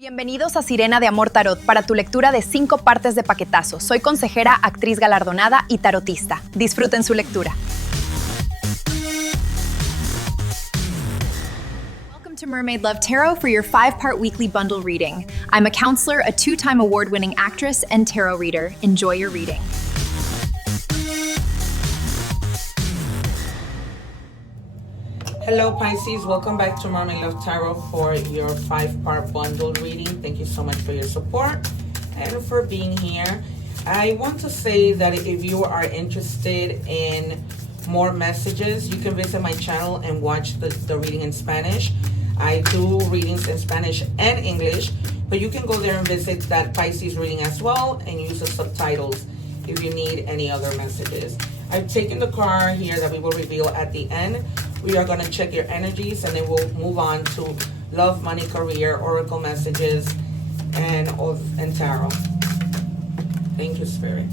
Bienvenidos a Sirena de Amor Tarot para tu lectura de 5 partes de paquetazo. Soy consejera, actriz galardonada y tarotista. Disfruten su lectura. Welcome to Mermaid Love Tarot for your 5-part weekly bundle reading. I'm a counselor, a 2-time award-winning actress, and tarot reader. Enjoy your reading. Hello Pisces, welcome back to Mermaid Love Tarot for your 5-part bundle reading. Thank you so much for your support and for being here. I want to say that if you are interested in more messages, you can visit my channel and watch the reading in Spanish. I do readings in Spanish and English, but you can go there and visit that Pisces reading as well and use the subtitles if you need any other messages. I've taken the card here that we will reveal at the end. We are going to check your energies and then we'll move on to love, money, career, oracle messages, and tarot. Thank you, Spirit.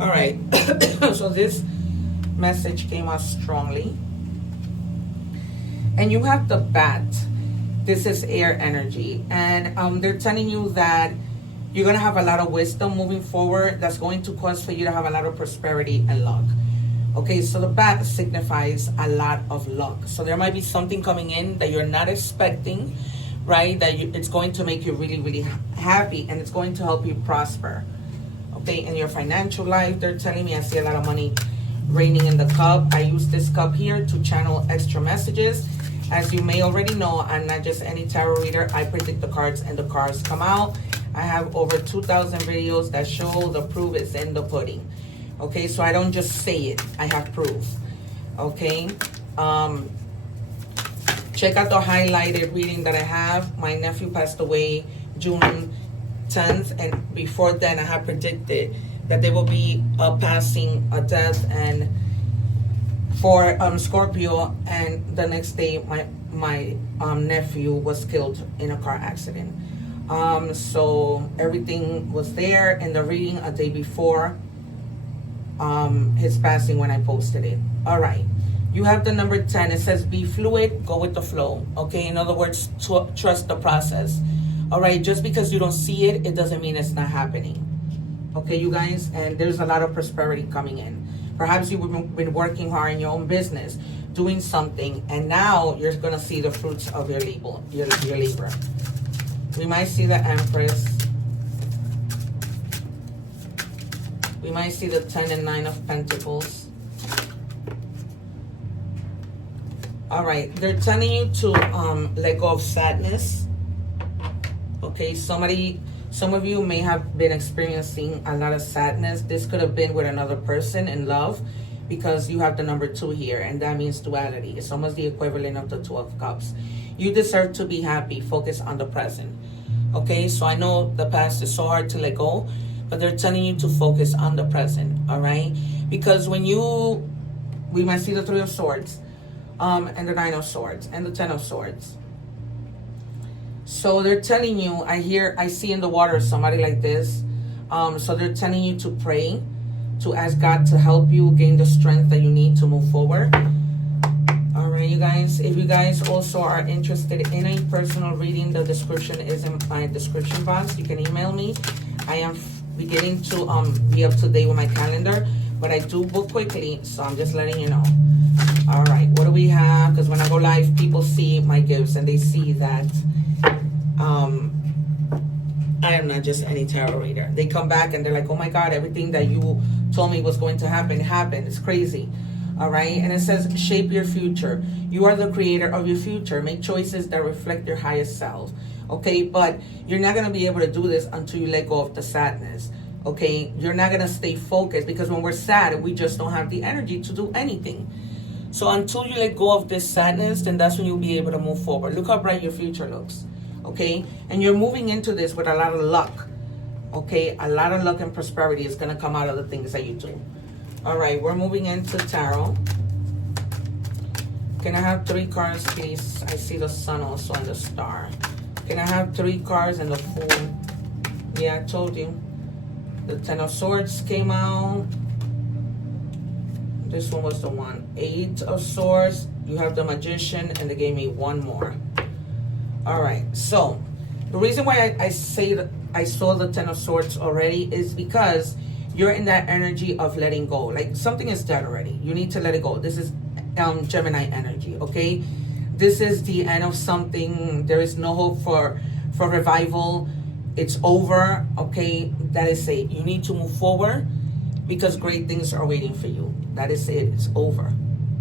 All right. So this message came out strongly. And you have the bat. This is air energy. And they're telling you that you're going to have a lot of wisdom moving forward. That's going to cause for you to have a lot of prosperity and luck. Okay, so the bat signifies a lot of luck. So there might be something coming in that you're not expecting, right? It's going to make you really, really happy, and it's going to help you prosper. Okay, in your financial life, they're telling me I see a lot of money raining in the cup. I use this cup here to channel extra messages. As you may already know, I'm not just any tarot reader. I predict the cards and the cards come out. I have over 2,000 videos that show the proof is in the pudding. Okay, so I don't just say it, I have proof. Okay, check out the highlighted reading that I have. My nephew passed away June 10th, and before then I have predicted that there will be a passing, a death, and for Scorpio, and the next day my nephew was killed in a car accident. So everything was there in the reading a day before his passing when I posted it. All right, you have the number 10. It says be fluid, go with the flow. Okay, in other words, trust the process. All right, just because you don't see it, it doesn't mean it's not happening. Okay, you guys, and there's a lot of prosperity coming in. Perhaps you've been working hard in your own business, doing something, and now you're gonna see the fruits of your labor. We might see the Empress. We might see the 10 and 9 of Pentacles. All right, they're telling you to let go of sadness. Okay, some of you may have been experiencing a lot of sadness. This could have been with another person in love, because you have the number 2 here, and that means duality. It's almost the equivalent of the 2 of Cups. You deserve to be happy. Focus on the present. Okay, so I know the past is so hard to let go, but they're telling you to focus on the present, all right? Because we might see the 3 of Swords, and the 9 of Swords, and the 10 of Swords. So they're telling you, I see in the water somebody like this. So they're telling you to pray, to ask God to help you gain the strength that you need to move forward. All right, you guys, if you guys also are interested in a personal reading, the description is in my description box. You can email me. I am beginning to be up to date with my calendar, but I do book quickly, so I'm just letting you know. All right, what do we have? Because when I go live, people see my gifts and they see that I am not just any tarot reader. They come back and they're like, oh my God, everything that you told me was going to happen happened. It's crazy. All right, and it says shape your future. You are the creator of your future. Make choices that reflect your highest self. Okay, but you're not going to be able to do this until you let go of the sadness. Okay, you're not going to stay focused, because when we're sad, we just don't have the energy to do anything. So until you let go of this sadness, then that's when you'll be able to move forward. Look how bright your future looks. Okay, and you're moving into this with a lot of luck. Okay, a lot of luck and prosperity is going to come out of the things that you do. All right, we're moving into tarot. Can I have 3 cards, please? I see the sun also and the star. Can I have 3 cards and the Fool? Yeah, I told you. The 10 of Swords came out. This one was the one. 8 of Swords. You have the Magician, and they gave me 1 more. All right, so The reason why I say that I saw the Ten of Swords already is because you're in that energy of letting go. Like something is dead already. You need to let it go. This is Gemini energy, okay? This is the end of something. There is no hope for revival. It's over, okay? That is it. You need to move forward because great things are waiting for you. That is it. It's over.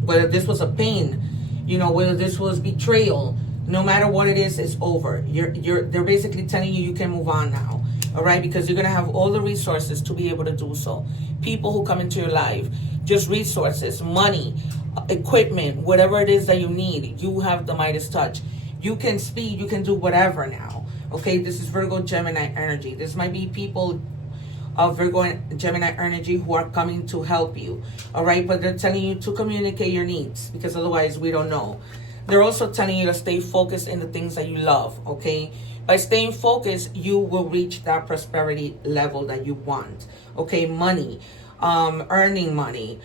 Whether this was a pain, you know, whether this was betrayal, no matter what it is, it's over. They're basically telling you can move on now, all right? Because you're gonna have all the resources to be able to do so. People who come into your life, just resources, money, equipment, whatever it is that you need, you have the Midas touch. You can speak, you can do whatever now, okay? This is Virgo Gemini energy. This might be people of Virgo and Gemini energy who are coming to help you, all right? But they're telling you to communicate your needs because otherwise we don't know. They're also telling you to stay focused in the things that you love, okay? By staying focused, you will reach that prosperity level that you want, okay? Money, earning money,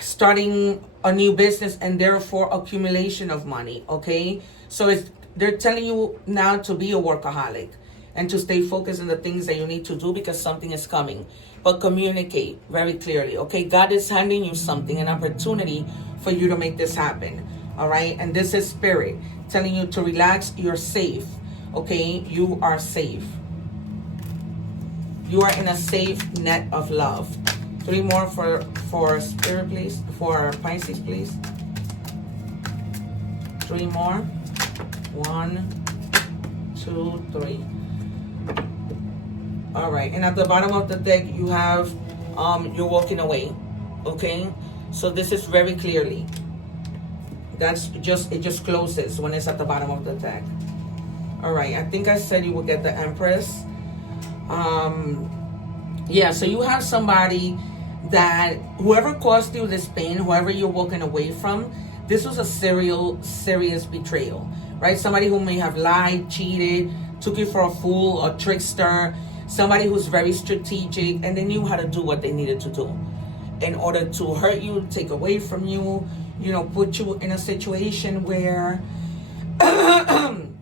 starting a new business, and therefore accumulation of money, okay? So they're telling you now to be a workaholic and to stay focused on the things that you need to do because something is coming. But communicate very clearly, okay? God is handing you something, an opportunity for you to make this happen, all right? And this is Spirit telling you to relax. You're safe, okay? You are safe. You are in a safe net of love. 3 more for Spirit, please. For Pisces, please. 3 more. 1, 2, 3. All right. And at the bottom of the deck, you have you're walking away. Okay. So this is very clearly. It just closes when it's at the bottom of the deck. All right. I think I said you will get the Empress. Yeah. So you have somebody that whoever caused you this pain, whoever you're walking away from, this was a serious betrayal, right? Somebody who may have lied, cheated, took you for a fool or trickster, somebody who's very strategic, and they knew how to do what they needed to do in order to hurt you, take away from you, you know, put you in a situation where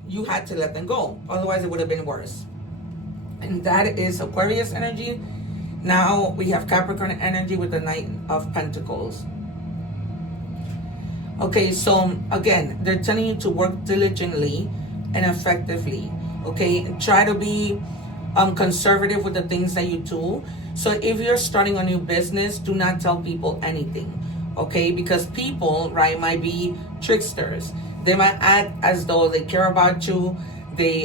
you had to let them go. Otherwise, it would have been worse. And that is Aquarius energy. Now we have Capricorn energy with the Knight of Pentacles. Okay, so again, they're telling you to work diligently and effectively. Okay, and try to be conservative with the things that you do. So if you're starting a new business, do not tell people anything. Okay, because people, right, might be tricksters. They might act as though they care about you. They,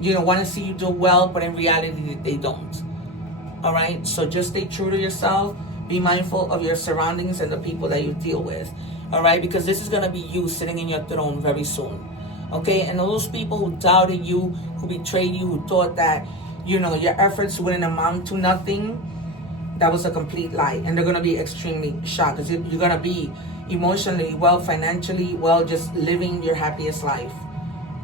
you know, want to see you do well, but in reality, they don't. All right, so just stay true to yourself. Be mindful of your surroundings and the people that you deal with. All right, because this is going to be you sitting in your throne very soon. Okay, and those people who doubted you, who betrayed you, who thought that, you know, your efforts wouldn't amount to nothing, that was a complete lie. And they're going to be extremely shocked because you're going to be emotionally well, financially well, just living your happiest life.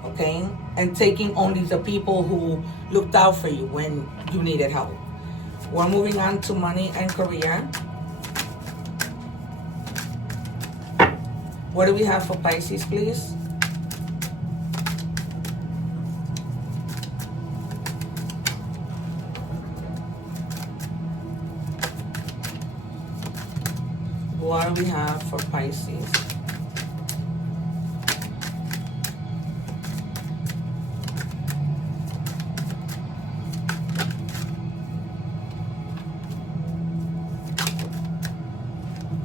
Okay, and taking only the people who looked out for you when you needed help. We're moving on to money and career. What do we have for Pisces, please? What do we have for Pisces?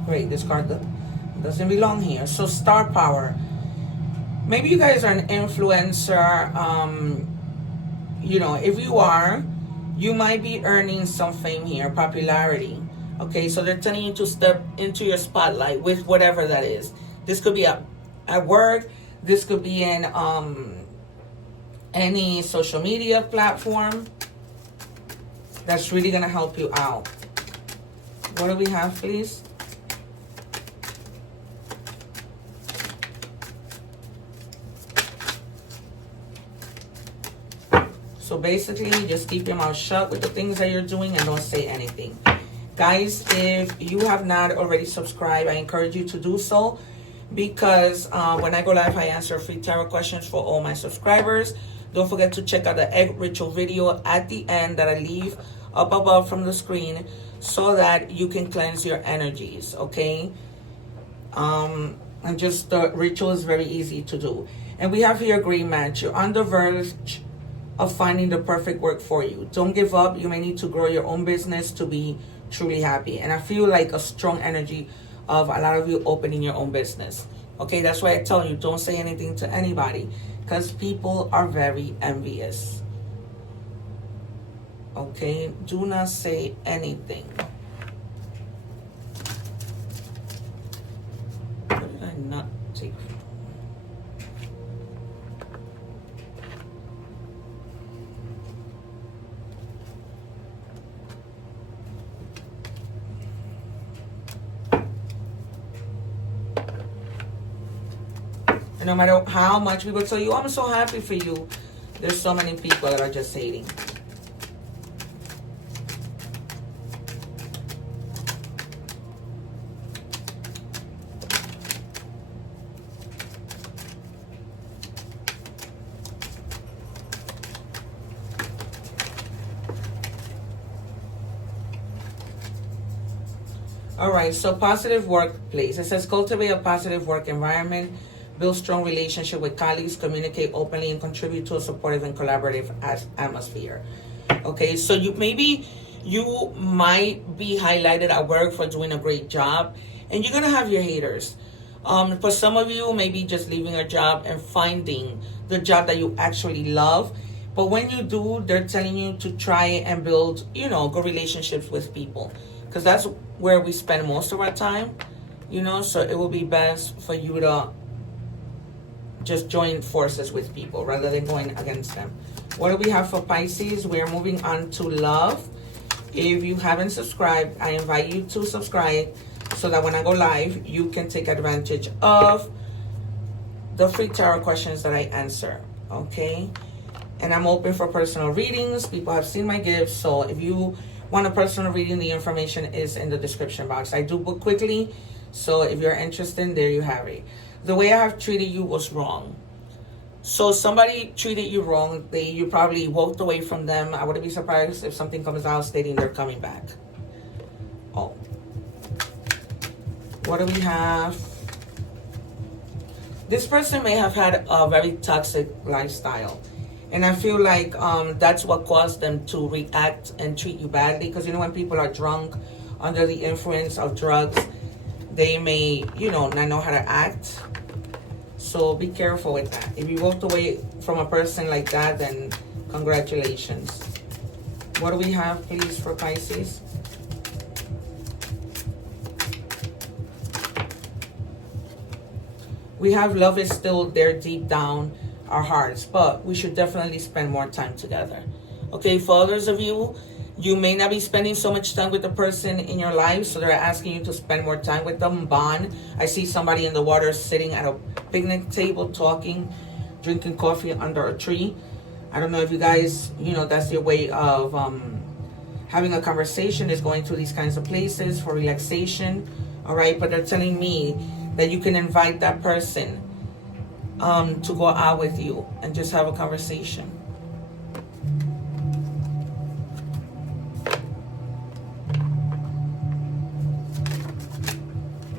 Great, this card doesn't belong here. So star power. Maybe you guys are an influencer. You know, if you are, you might be earning some fame here, popularity. Okay, so they're telling you to step into your spotlight with whatever that is. This could be at work. This could be in any social media platform. That's really going to help you out. What do we have, please? So basically, just keep your mouth shut with the things that you're doing and don't say anything. Guys, if you have not already subscribed, I encourage you to do so because when I go live, I answer free tarot questions for all my subscribers. Don't forget to check out the egg ritual video at the end that I leave up above from the screen so that you can cleanse your energies, okay? And just the ritual is very easy to do. And we have here great match. You're on the verge of finding the perfect work for you. Don't give up. You may need to grow your own business to be truly happy. And I feel like a strong energy of a lot of you opening your own business. Okay, that's why I tell you, don't say anything to anybody, because people are very envious. Okay, do not say anything. What did I not take? And no matter how much people tell you, oh, I'm so happy for you, there's so many people that are just hating. All right, so positive workplace. It says cultivate a positive work environment, build strong relationship with colleagues, communicate openly, and contribute to a supportive and collaborative atmosphere. Okay, so you might be highlighted at work for doing a great job, and you're gonna have your haters. For some of you, maybe just leaving a job and finding the job that you actually love. But when you do, they're telling you to try and build, good relationships with people, because that's where we spend most of our time, so it will be best for you to just join forces with people rather than going against them. What do we have for Pisces? We are moving on to love. If you haven't subscribed, I invite you to subscribe so that when I go live, you can take advantage of the free tarot questions that I answer, okay? And I'm open for personal readings. People have seen my gifts, so if you want a personal reading, the information is in the description box. I do book quickly, so if you're interested, there you have it. The way I have treated you was wrong. So somebody treated you wrong. You probably walked away from them. I wouldn't be surprised if something comes out stating they're coming back. Oh. What do we have? This person may have had a very toxic lifestyle. And I feel like that's what caused them to react and treat you badly. Because when people are drunk, under the influence of drugs, they may, not know how to act. So be careful with that. If you walked away from a person like that, then congratulations. What do we have, please, for Pisces? We have love is still there deep down our hearts, but we should definitely spend more time together. Okay, for others of you, you may not be spending so much time with the person in your life, so they're asking you to spend more time with them, bond. I see somebody in the water sitting at a picnic table talking, drinking coffee under a tree. I don't know if you guys, that's your way of having a conversation, is going to these kinds of places for relaxation, all right? But they're telling me that you can invite that person to go out with you and just have a conversation.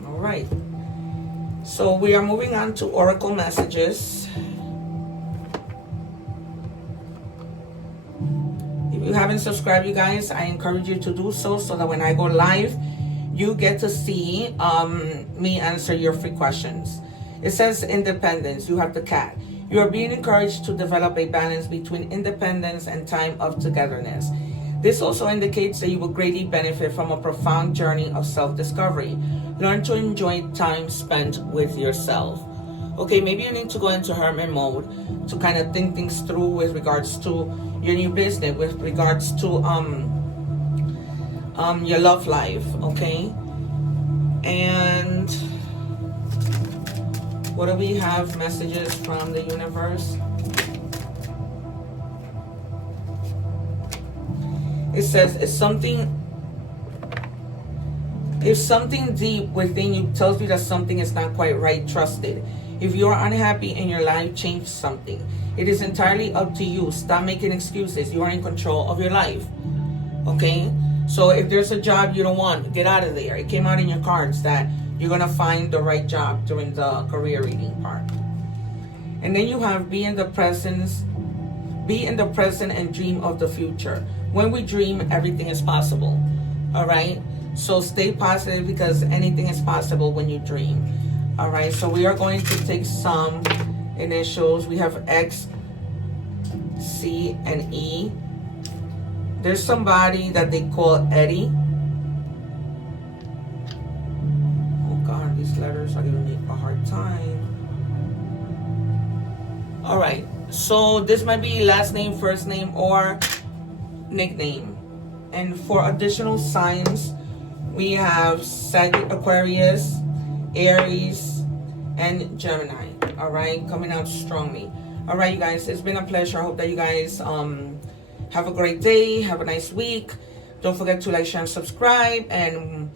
All right. So we are moving on to oracle messages. If you haven't subscribed, you guys, I encourage you to do so that when I go live, you get to see me answer your free questions. It says independence. You have the cat. You are being encouraged to develop a balance between independence and time of togetherness. This also indicates that you will greatly benefit from a profound journey of self-discovery. Learn to enjoy time spent with yourself. Okay, maybe you need to go into hermit mode to kind of think things through with regards to your new business, with regards to your love life, okay? And what do we have? Messages from the universe. It says, if something deep within you tells you that something is not quite right, trust it. If you're unhappy in your life, change something. It is entirely up to you. Stop making excuses. You are in control of your life. Okay? So if there's a job you don't want, get out of there. It came out in your cards that you're going to find the right job during the career reading part. And then you have be in the present and dream of the future. When we dream, everything is possible. All right? So stay positive because anything is possible when you dream. All right? So we are going to take some initials. We have X, C, and E. There's somebody that they call Eddie. Oh God, these letters are giving me a hard time. All right, so this might be last name, first name, or nickname. And for additional signs, we have Aquarius, Aries, and Gemini. All right, coming out strongly. All right, you guys, it's been a pleasure. I hope that you guys have a great day. Have a nice week. Don't forget to like, share, and subscribe, and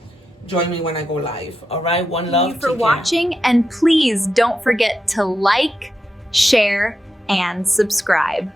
join me when I go live. All right, one love. Thank you for watching, and please don't forget to like, share, and subscribe.